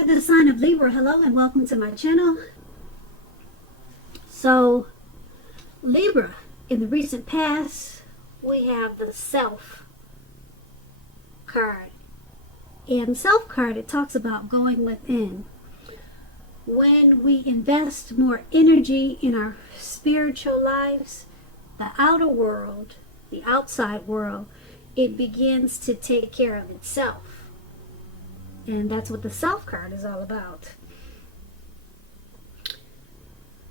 are the sign of Libra. Hello and welcome to my channel. So, Libra, in the recent past, we have the Self card. And Self card, it talks about going within. When we invest more energy in our spiritual lives, the outer world, the outside world, it begins to take care of itself. And that's what the Self card is all about.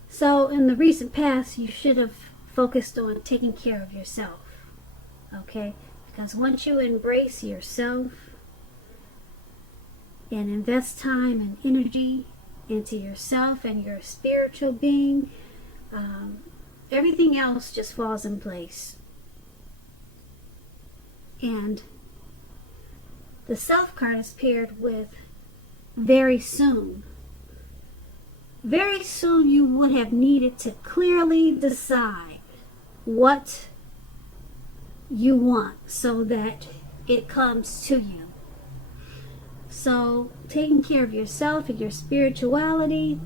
So in the recent past, you should have focused on taking care of yourself. Okay? Because once you embrace yourself and invest time and energy into yourself and your spiritual being, everything else just falls in place. And the Self card is paired with very soon. Very soon you would have needed to clearly decide what you want so that it comes to you. So taking care of yourself and your spirituality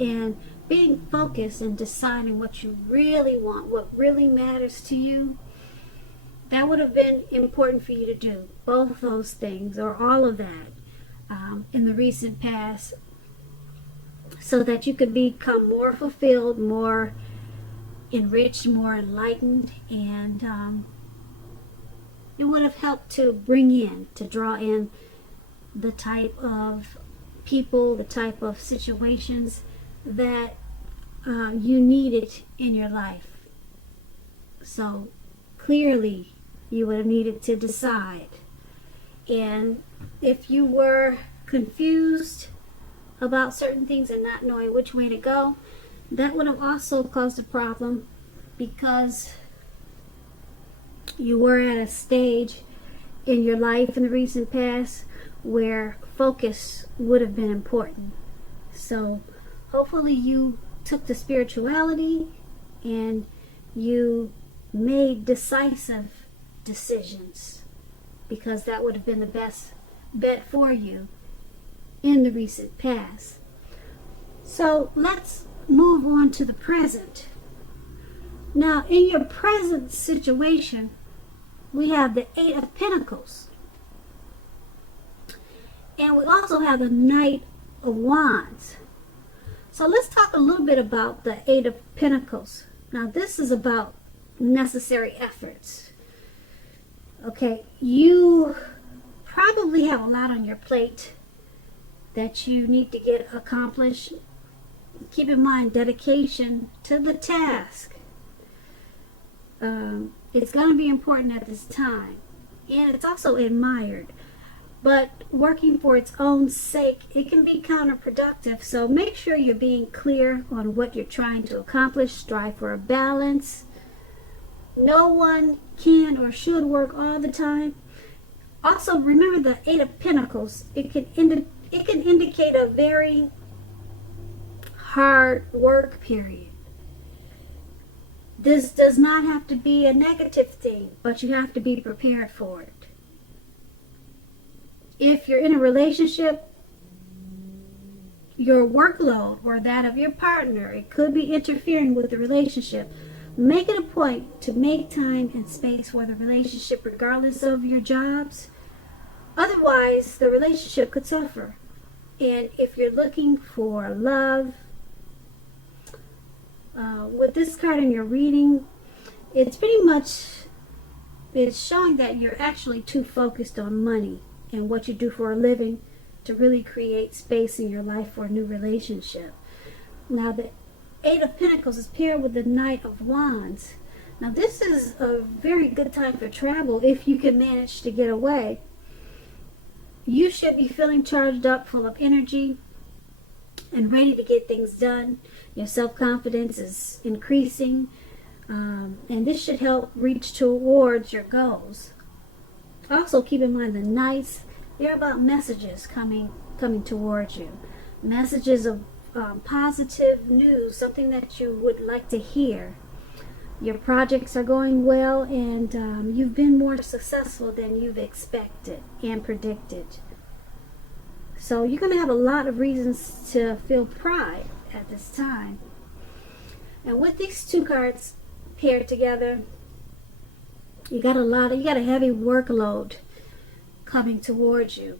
and being focused and deciding what you really want, what really matters to you, that would have been important for you to do. Both those things, or all of that, in the recent past, so that you could become more fulfilled, more enriched, more enlightened, and it would have helped to draw in the type of people, the type of situations that you needed in your life. So clearly you would have needed to decide. And if you were confused about certain things and not knowing which way to go, that would have also caused a problem, because you were at a stage in your life in the recent past where focus would have been important. So hopefully you took the spirituality and you made decisive decisions, because that would have been the best bet for you in the recent past. So let's move on to the present. Now, in your present situation, we have the Eight of Pentacles. And we also have the Knight of Wands. So let's talk a little bit about the Eight of Pentacles. Now, this is about necessary efforts. Okay, you probably have a lot on your plate that you need to get accomplished. Keep in mind, dedication to the task. It's going to be important at this time, and it's also admired. But working for its own sake, it can be counterproductive. So make sure you're being clear on what you're trying to accomplish. Strive for a balance. No one can or should work all the time. Also, remember the Eight of Pentacles. It can indicate a very hard work period. This does not have to be a negative thing, but you have to be prepared for it. If you're in a relationship, your workload or that of your partner, it could be interfering with the relationship. Make it a point to make time and space for the relationship regardless of your jobs. Otherwise, the relationship could suffer. And if you're looking for love, with this card in your reading, it's showing that you're actually too focused on money and what you do for a living to really create space in your life for a new relationship. Now, the Eight of Pentacles is paired with the Knight of Wands. Now, this is a very good time for travel if you can manage to get away. You should be feeling charged up, full of energy, and ready to get things done. Your self-confidence is increasing, and this should help reach towards your goals. Also, keep in mind the Knights, they're about messages coming towards you. Messages of positive news, something that you would like to hear. Your projects are going well, and you've been more successful than you've expected and predicted. So you're going to have a lot of reasons to feel pride at this time. And with these two cards paired together, you got a heavy workload coming towards you.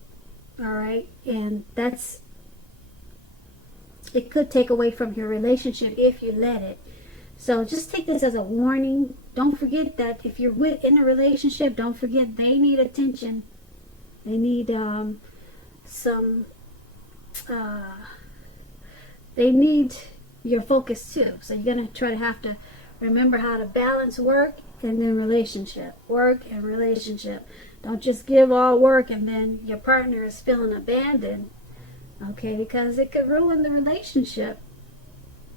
All right, and it could take away from your relationship if you let it. So just take this as a warning. Don't forget that if you're in a relationship, don't forget they need attention. They need they need your focus too. So you're gonna have to remember how to balance work and then relationship. Work and relationship. Don't just give all work and then your partner is feeling abandoned. Okay, because it could ruin the relationship.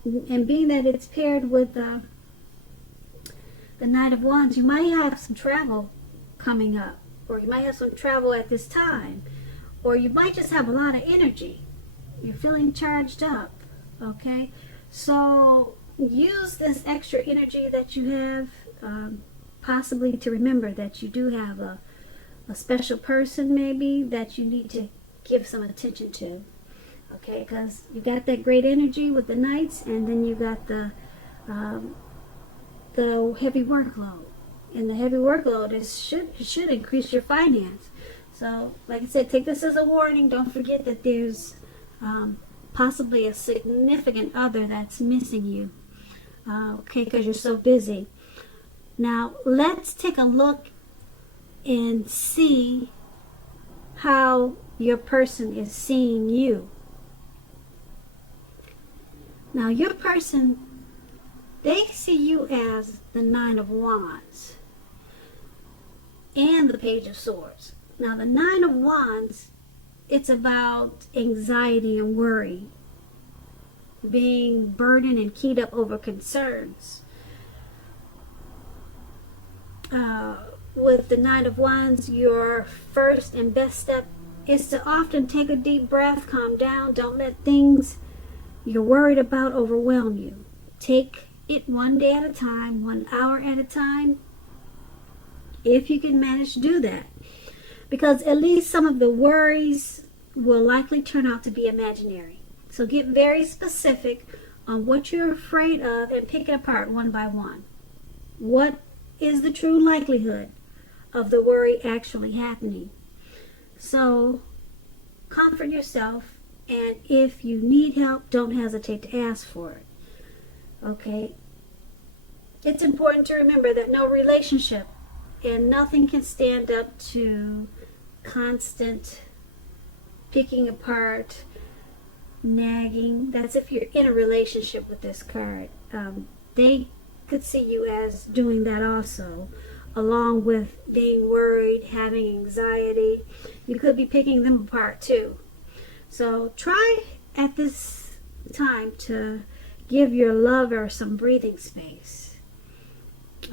And being that it's paired with the Knight of Wands, you might have some travel coming up, or you might have some travel at this time, or you might just have a lot of energy. You're feeling charged up. Okay, so use this extra energy that you have, possibly to remember that you do have a special person maybe that you need to give some attention to. Okay, because you got that great energy with the Knights, and then you got the heavy workload, and the heavy workload should increase your finance. So, like I said, take this as a warning. Don't forget that there's possibly a significant other that's missing you. Okay, because you're so busy. Now, let's take a look and see how your person is seeing you. Now, your person, they see you as the Nine of Wands and the Page of Swords. Now, the Nine of Wands, it's about anxiety and worry, being burdened and keyed up over concerns. With the Nine of Wands, your first and best step is to often take a deep breath, calm down. Don't let things you're worried about overwhelm you. Take it one day at a time, 1 hour at a time, if you can manage to do that. Because at least some of the worries will likely turn out to be imaginary. So get very specific on what you're afraid of and pick it apart one by one. What is the true likelihood of the worry actually happening? So comfort yourself, and if you need help, don't hesitate to ask for it. Okay? It's important to remember that no relationship and nothing can stand up to constant picking apart, nagging. That's if you're in a relationship with this card. They could see you as doing that also, along with being worried, having anxiety. You could be picking them apart too. So try at this time to give your lover some breathing space.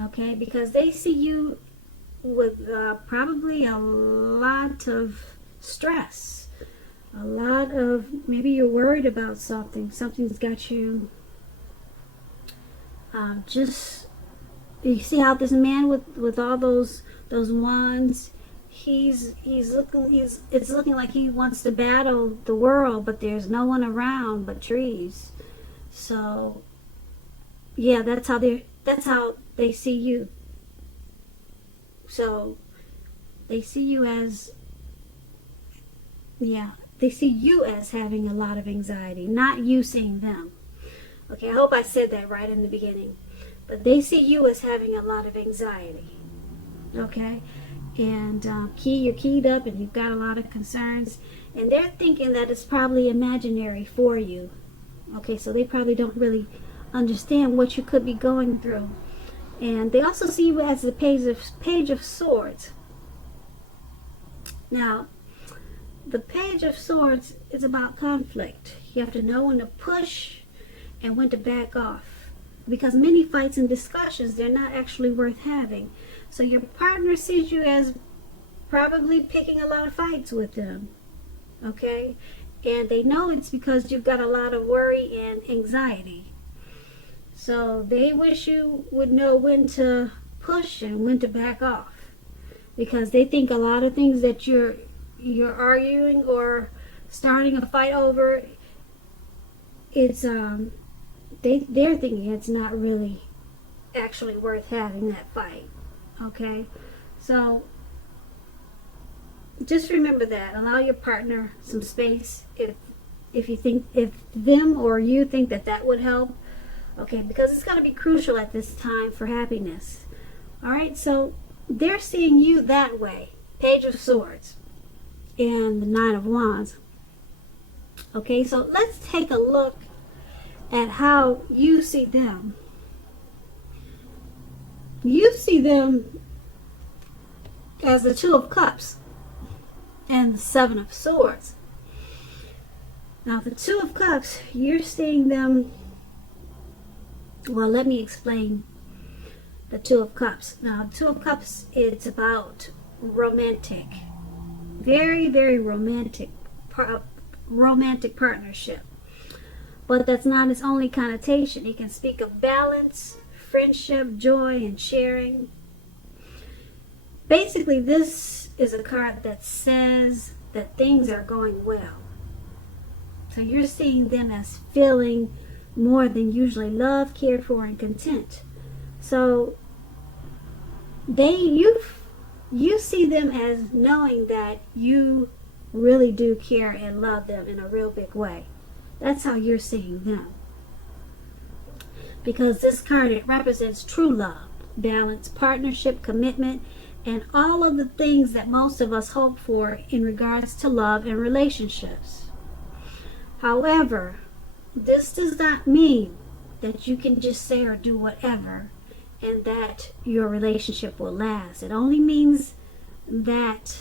Okay, because they see you with probably a lot of stress. A lot of, maybe you're worried about something. Something's got you you see how this man with all those wands, it's looking like he wants to battle the world, but there's no one around but trees. So yeah, that's how they see you. So they see you as having a lot of anxiety, not you seeing them. Okay, I hope I said that right in the beginning. But they see you as having a lot of anxiety. Okay? And you're keyed up and you've got a lot of concerns. And they're thinking that it's probably imaginary for you. Okay, so they probably don't really understand what you could be going through. And they also see you as the Page of Swords. Now, the Page of Swords is about conflict. You have to know when to push and when to back off. Because many fights and discussions, they're not actually worth having. So your partner sees you as probably picking a lot of fights with them. Okay? And they know it's because you've got a lot of worry and anxiety. So they wish you would know when to push and when to back off. Because they think a lot of things that you're arguing or starting a fight over, it's they're thinking it's not really actually worth having that fight. Okay, so just remember that. Allow your partner some space if you think, if them or you think that that would help. Okay, because it's going to be crucial at this time for happiness. All right, so they're seeing you that way. Page of Swords and the Nine of Wands. Okay, so let's take a look at how you see them. You see them as the Two of Cups and the Seven of Swords. Now, the Two of Cups, you're seeing them. Well, let me explain the Two of Cups. Now, the Two of Cups, it's about romantic, very, very romantic partnership. But that's not its only connotation. It can speak of balance, friendship, joy, and sharing. Basically, this is a card that says that things are going well. So you're seeing them as feeling more than usually loved, cared for, and content. So you see them as knowing that you really do care and love them in a real big way. That's how you're seeing them. Because this card, it represents true love, balance, partnership, commitment, and all of the things that most of us hope for in regards to love and relationships. However, this does not mean that you can just say or do whatever and that your relationship will last. It only means that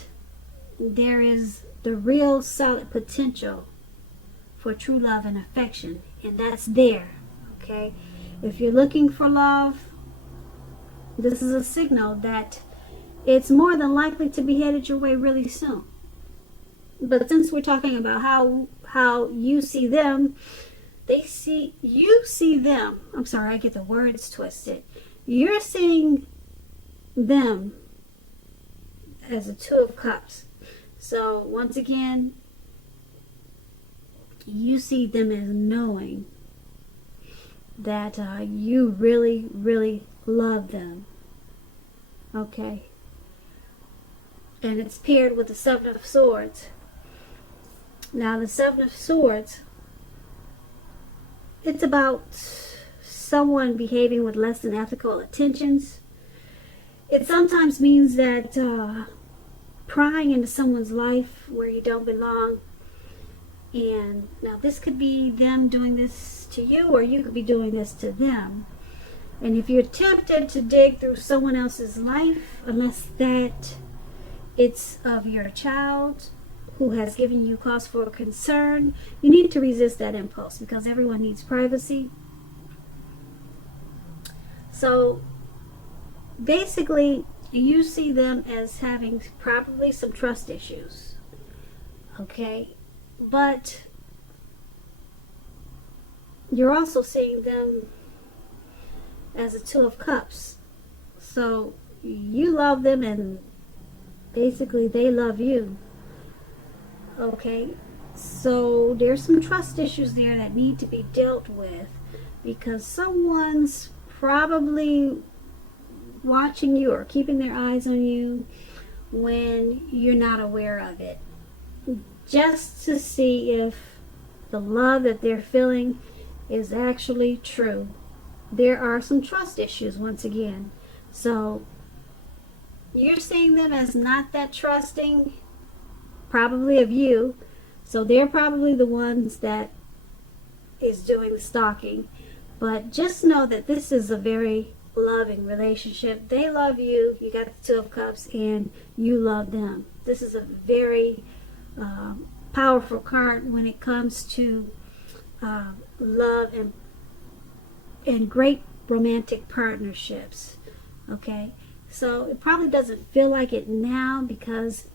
there is the real solid potential for true love and affection, and that's there. Okay, if you're looking for love, this is a signal that it's more than likely to be headed your way really soon. But since we're talking about how you see them, you see them. I'm sorry, I get the words twisted. You're seeing them as a Two of Cups. So once again, you see them as knowing that you really, really love them. Okay. And it's paired with the Seven of Swords. Now, the Seven of Swords, it's about someone behaving with less than ethical intentions. It sometimes means that prying into someone's life where you don't belong. And now this could be them doing this to you, or you could be doing this to them. And if you're tempted to dig through someone else's life, unless that it's of your child who has given you cause for concern, you need to resist that impulse, because everyone needs privacy. So basically, you see them as having probably some trust issues. Okay? But you're also seeing them as a Two of Cups. So you love them and basically they love you. Okay? So there's some trust issues there that need to be dealt with, because someone's probably watching you or keeping their eyes on you when you're not aware of it, just to see if the love that they're feeling is actually true. There are some trust issues once again. So you're seeing them as not that trusting, probably of you. So they're probably the ones that is doing the stalking. But just know that this is a very loving relationship. They love you. You got the Two of Cups, and you love them. This is a very powerful card when it comes to love and great romantic partnerships. Okay, so it probably doesn't feel like it now, because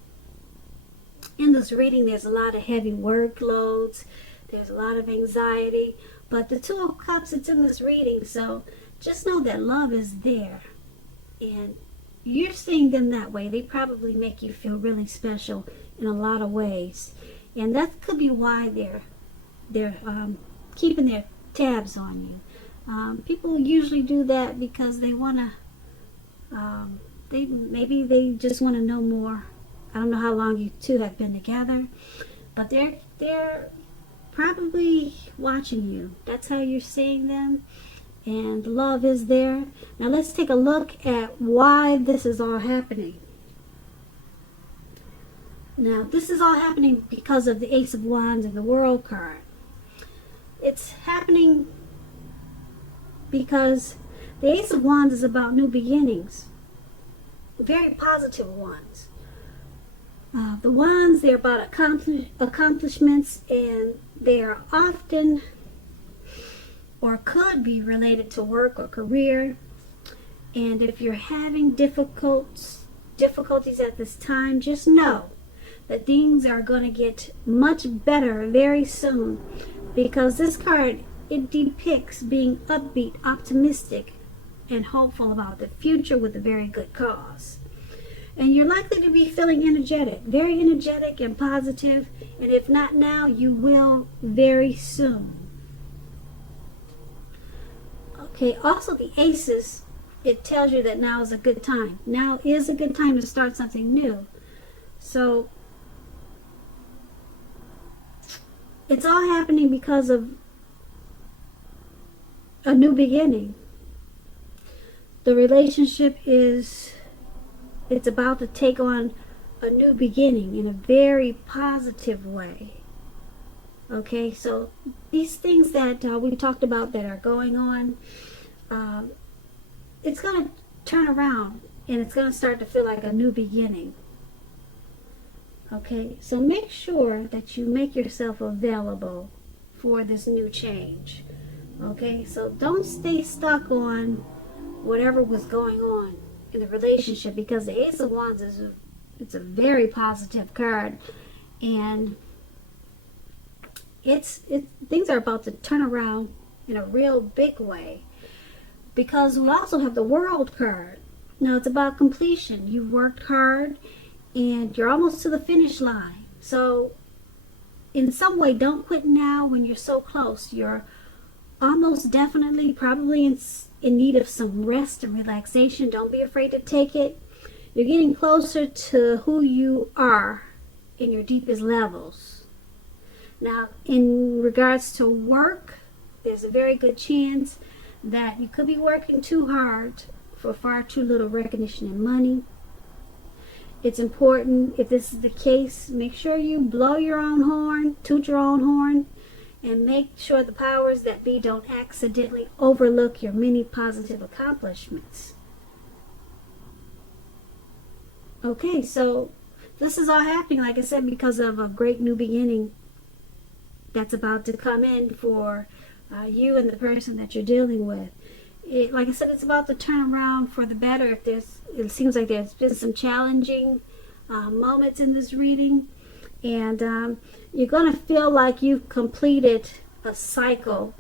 in this reading there's a lot of heavy workloads, there's a lot of anxiety, but the Two of Cups, it's in this reading, so just know that love is there, and you're seeing them that way. They probably make you feel really special in a lot of ways, And that could be why they're keeping their tabs on you. People usually do that because they want to, maybe they just want to know more. I don't know how long you two have been together, but they're probably watching you. That's how you're seeing them, and love is there. Now let's take a look at why this is all happening. Now this is all happening because of the Ace of Wands and the World card. It's happening because the Ace of Wands is about new beginnings, very positive ones. The wands, they're about accomplishments, and they are often or could be related to work or career. And if you're having difficulties at this time, just know that things are going to get much better very soon, because this card, it depicts being upbeat, optimistic, and hopeful about the future with a very good cause. And you're likely to be feeling energetic, very energetic and positive, and if not now, you will very soon. Okay, also the aces, it tells you that now is a good time. Now is a good time to start something new. So it's all happening because of a new beginning. The relationship it's about to take on a new beginning in a very positive way. Okay, so these things that we talked about that are going on, it's going to turn around and it's going to start to feel like a new beginning. Okay, so make sure that you make yourself available for this new change. Okay, so don't stay stuck on whatever was going on in the relationship, because the Ace of Wands it's a very positive card, and things are about to turn around in a real big way, because we also have the World card. Now it's about completion. You've worked hard and you're almost to the finish line. So in some way, don't quit now when you're so close. You're almost definitely probably in need of some rest and relaxation. Don't be afraid to take it. You're getting closer to who you are in your deepest levels. Now, in regards to work, there's a very good chance that you could be working too hard for far too little recognition and money. It's important, if this is the case, make sure you blow your own horn, toot your own horn, and make sure the powers that be don't accidentally overlook your many positive accomplishments. Okay, so this is all happening, like I said, because of a great new beginning that's about to come in for you and the person that you're dealing with. Like I said, it's about to turn around for the better. It seems like there's been some challenging moments in this reading, and you're going to feel like you've completed a cycle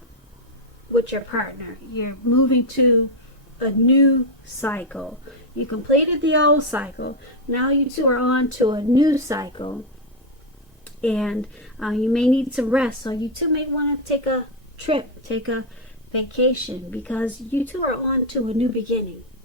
with your partner. You're moving to a new cycle. You completed the old cycle. Now you two are on to a new cycle, and you may need some rest. So you two may want to take a trip, take a vacation, because you two are on to a new beginning.